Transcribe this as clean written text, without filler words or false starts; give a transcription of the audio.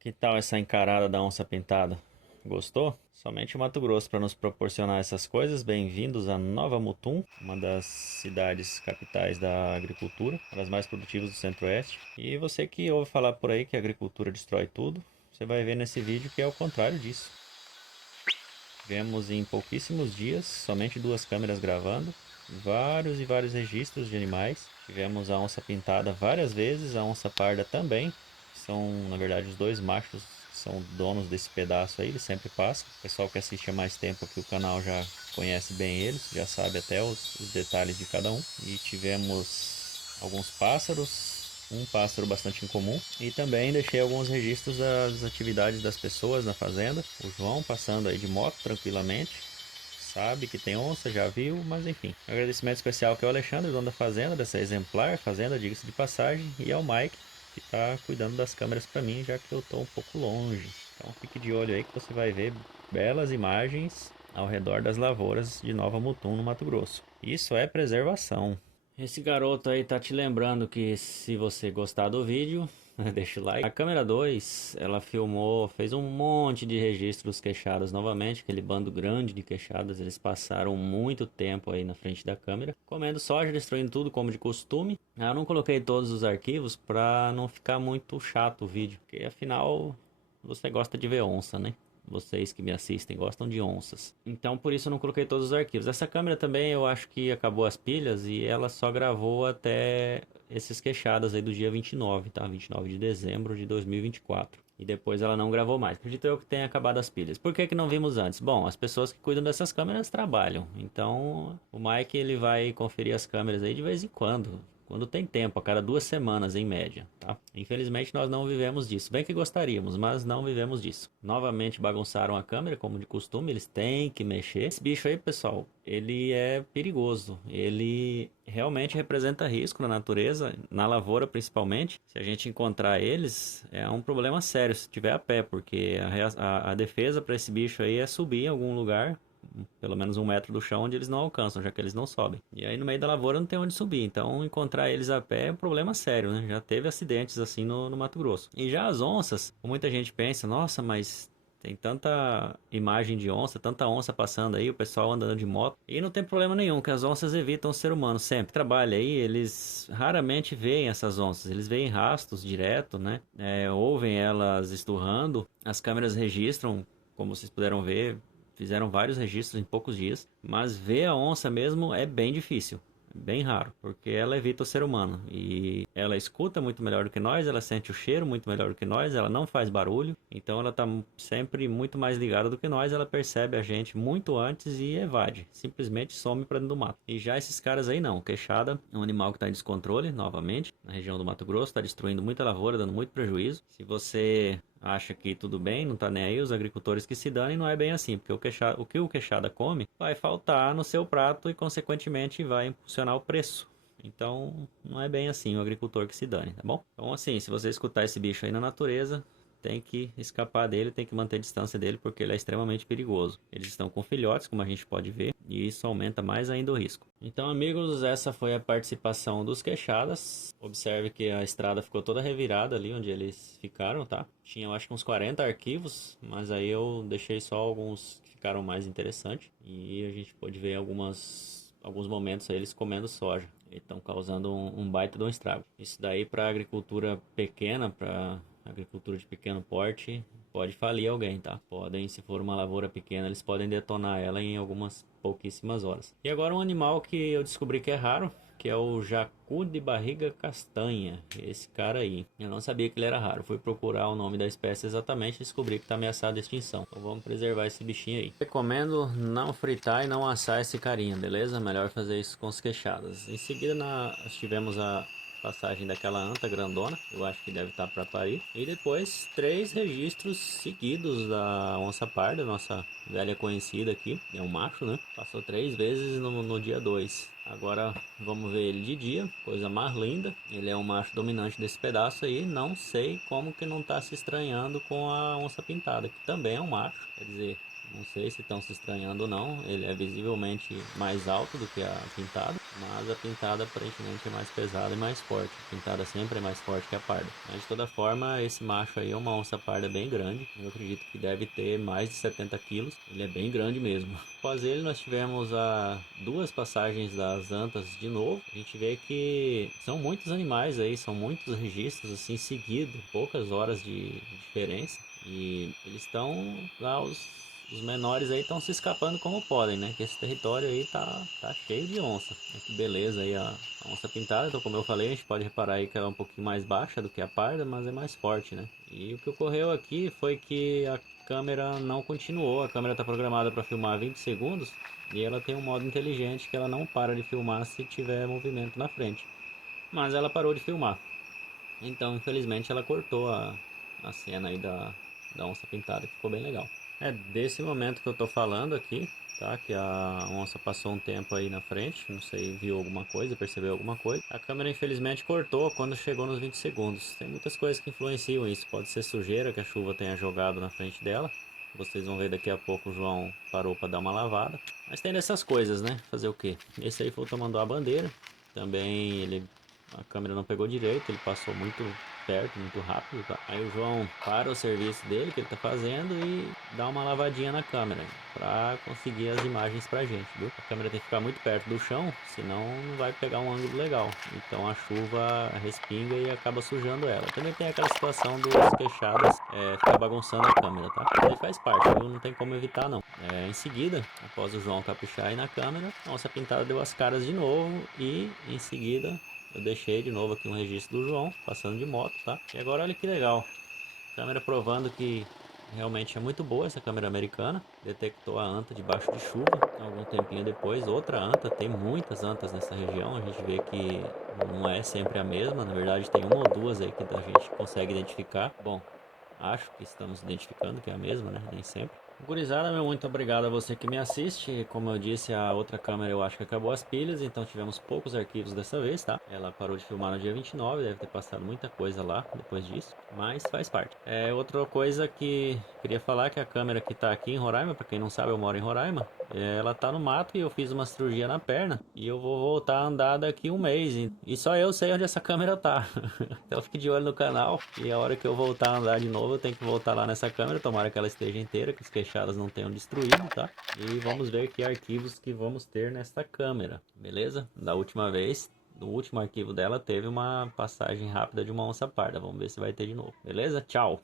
Que tal essa encarada da onça pintada? Gostou? Somente o Mato Grosso para nos proporcionar essas coisas. Bem-vindos a Nova Mutum, uma das cidades capitais da agricultura, uma das mais produtivas do Centro-Oeste. E você que ouve falar por aí que a agricultura destrói tudo, você vai ver nesse vídeo que é o contrário disso. Tivemos em pouquíssimos dias, somente 2 câmeras gravando, vários e vários registros de animais. Tivemos a onça pintada várias vezes, a onça parda também. São, na verdade, os dois machos que são donos desse pedaço aí, eles sempre passam. O pessoal que assiste há mais tempo aqui o canal já conhece bem eles, já sabe até os detalhes de cada um. E tivemos alguns pássaros, um pássaro bastante incomum. E também deixei alguns registros das atividades das pessoas na fazenda. O João passando aí de moto tranquilamente. Sabe que tem onça, já viu, mas enfim. Um agradecimento especial que é o Alexandre, dono da fazenda, dessa exemplar fazenda, diga-se de passagem. E ao Mike, que está cuidando das câmeras para mim, já que eu estou um pouco longe. Então fique de olho aí que você vai ver belas imagens ao redor das lavouras de Nova Mutum, no Mato Grosso. Isso é preservação. Esse garoto aí tá te lembrando que se você gostar do vídeo, deixa o like. A câmera 2, ela filmou, fez um monte de registros queixadas novamente, aquele bando grande de queixadas, eles passaram muito tempo aí na frente da câmera, comendo soja, destruindo tudo como de costume. Eu não coloquei todos os arquivos pra não ficar muito chato o vídeo, porque afinal você gosta de ver onça, né? Vocês que me assistem gostam de onças. Então por isso eu não coloquei todos os arquivos. Essa câmera também eu acho que acabou as pilhas e ela só gravou até esses queixadas aí do dia 29, tá? 29 de dezembro de 2024. E depois ela não gravou mais. Acredito eu que tenha acabado as pilhas. Por que que não vimos antes? Bom, as pessoas que cuidam dessas câmeras trabalham. Então o Mike ele vai conferir as câmeras aí de vez em quando tem tempo, a cada 2 semanas em média, tá? Infelizmente nós não vivemos disso, bem que gostaríamos, mas não vivemos disso. Novamente bagunçaram a câmera, como de costume, eles têm que mexer. Esse bicho aí, pessoal, ele é perigoso, ele realmente representa risco na natureza, na lavoura principalmente. Se a gente encontrar eles, é um problema sério se tiver a pé, porque a defesa para esse bicho aí é subir em algum lugar, pelo menos 1 metro do chão onde eles não alcançam, já que eles não sobem. E aí no meio da lavoura não tem onde subir, então encontrar eles a pé é um problema sério, né? Já teve acidentes assim no Mato Grosso. E já as onças, muita gente pensa, nossa, mas tem tanta imagem de onça, tanta onça passando aí, o pessoal andando de moto. E não tem problema nenhum, que as onças evitam o ser humano sempre. Trabalha aí, eles raramente veem essas onças. Eles veem rastros direto, né? Ouvem elas esturrando. As câmeras registram, como vocês puderam ver, fizeram vários registros em poucos dias, mas ver a onça mesmo é bem difícil, bem raro, porque ela evita o ser humano e ela escuta muito melhor do que nós, ela sente o cheiro muito melhor do que nós, ela não faz barulho, então ela está sempre muito mais ligada do que nós, ela percebe a gente muito antes e evade, simplesmente some para dentro do mato. E já esses caras aí não, queixada é um animal que está em descontrole, novamente, na região do Mato Grosso, está destruindo muita lavoura, dando muito prejuízo. Se você acha que tudo bem, não tá nem aí, os agricultores que se danem, não é bem assim, porque o que o queixada come vai faltar no seu prato e consequentemente vai impulsionar o preço. Então, não é bem assim o agricultor que se dane, tá bom? Então, assim, se você escutar esse bicho aí na natureza, tem que escapar dele, tem que manter distância dele, porque ele é extremamente perigoso. Eles estão com filhotes, como a gente pode ver, e isso aumenta mais ainda o risco. Então, amigos, essa foi a participação dos queixadas. Observe que a estrada ficou toda revirada ali onde eles ficaram, tá? Tinha, eu acho que uns 40 arquivos, mas aí eu deixei só alguns que ficaram mais interessantes. E a gente pode ver alguns momentos aí eles comendo soja. E estão causando um baita de um estrago. Isso daí para agricultura pequena, para agricultura de pequeno porte, pode falir alguém, tá? Podem, se for uma lavoura pequena, eles podem detonar ela em algumas pouquíssimas horas. E agora um animal que eu descobri que é raro, que é o jacu de barriga castanha. Esse cara aí. Eu não sabia que ele era raro. Fui procurar o nome da espécie exatamente e descobri que está ameaçado de extinção. Então vamos preservar esse bichinho aí. Recomendo não fritar e não assar esse carinha, beleza? Melhor fazer isso com os queixadas. Em seguida nós tivemos a passagem daquela anta grandona, eu acho que deve estar para parir. E depois 3 registros seguidos da onça parda, nossa velha conhecida aqui, é um macho, né? Passou 3 vezes no dia 2. Agora vamos ver ele de dia, coisa mais linda. Ele é o macho dominante desse pedaço aí. Não sei como que não está se estranhando com a onça pintada, que também é um macho. Quer dizer, Não sei se estão se estranhando ou não, ele é visivelmente mais alto do que a pintada, mas a pintada aparentemente é mais pesada e mais forte. A pintada sempre é mais forte que a parda. Mas de toda forma, esse macho aí é uma onça parda bem grande. Eu acredito que deve ter mais de 70 quilos. Ele é bem grande mesmo. Após ele, nós tivemos duas passagens das antas de novo. A gente vê que são muitos animais aí, são muitos registros assim seguidos, poucas horas de diferença. E eles estão lá, os menores aí estão se escapando como podem, né? Que esse território aí tá cheio de onça. Que beleza aí a onça pintada. Então, como eu falei, a gente pode reparar aí que ela é um pouquinho mais baixa do que a parda, mas é mais forte, né? E o que ocorreu aqui foi que a câmera não continuou. A câmera está programada para filmar 20 segundos e ela tem um modo inteligente que ela não para de filmar se tiver movimento na frente. Mas ela parou de filmar. Então, infelizmente, ela cortou a cena aí da onça pintada, que ficou bem legal. É desse momento que eu tô falando aqui, tá? Que a onça passou um tempo aí na frente, não sei, viu alguma coisa, percebeu alguma coisa. A câmera infelizmente cortou quando chegou nos 20 segundos. Tem muitas coisas que influenciam isso. Pode ser sujeira que a chuva tenha jogado na frente dela. Vocês vão ver daqui a pouco o João parou para dar uma lavada. Mas tem dessas coisas, né? Fazer o quê? Esse aí foi tomando a bandeira. Também a câmera não pegou direito, ele passou muito perto, muito rápido, tá? Aí o João para o serviço dele que ele tá fazendo e dá uma lavadinha na câmera para conseguir as imagens pra gente, viu? A câmera tem que ficar muito perto do chão, senão não vai pegar um ângulo legal. Então a chuva respinga e acaba sujando ela. Também tem aquela situação dos queixadas ficar bagunçando a câmera, tá? Isso aí faz parte, viu? Não tem como evitar não. Em seguida, após o João caprichar aí na câmera, a onça pintada deu as caras de novo e em seguida eu deixei de novo aqui um registro do João, passando de moto, tá? E agora olha que legal. Câmera provando que realmente é muito boa essa câmera americana. Detectou a anta debaixo de chuva. Algum tempinho depois, outra anta. Tem muitas antas nessa região. A gente vê que não é sempre a mesma. Na verdade, tem uma ou duas aí que a gente consegue identificar. Bom, acho que estamos identificando que é a mesma, né? Nem sempre. Gurizada, meu muito obrigado a você que me assiste. Como eu disse, a outra câmera eu acho que acabou as pilhas, então tivemos poucos arquivos dessa vez, tá? Ela parou de filmar no dia 29, deve ter passado muita coisa lá depois disso, mas faz parte. Outra coisa que queria falar é que a câmera que tá aqui em Roraima, pra quem não sabe, eu moro em Roraima, ela tá no mato e eu fiz uma cirurgia na perna e eu vou voltar a andar daqui um mês e só eu sei onde essa câmera tá. Então fique de olho no canal e a hora que eu voltar a andar de novo eu tenho que voltar lá nessa câmera, tomara que ela esteja inteira, que os queixadas não tenham destruído, tá? E vamos ver que arquivos que vamos ter nesta câmera, beleza? Da última vez, no último arquivo dela teve uma passagem rápida de uma onça parda, vamos ver se vai ter de novo, beleza? Tchau!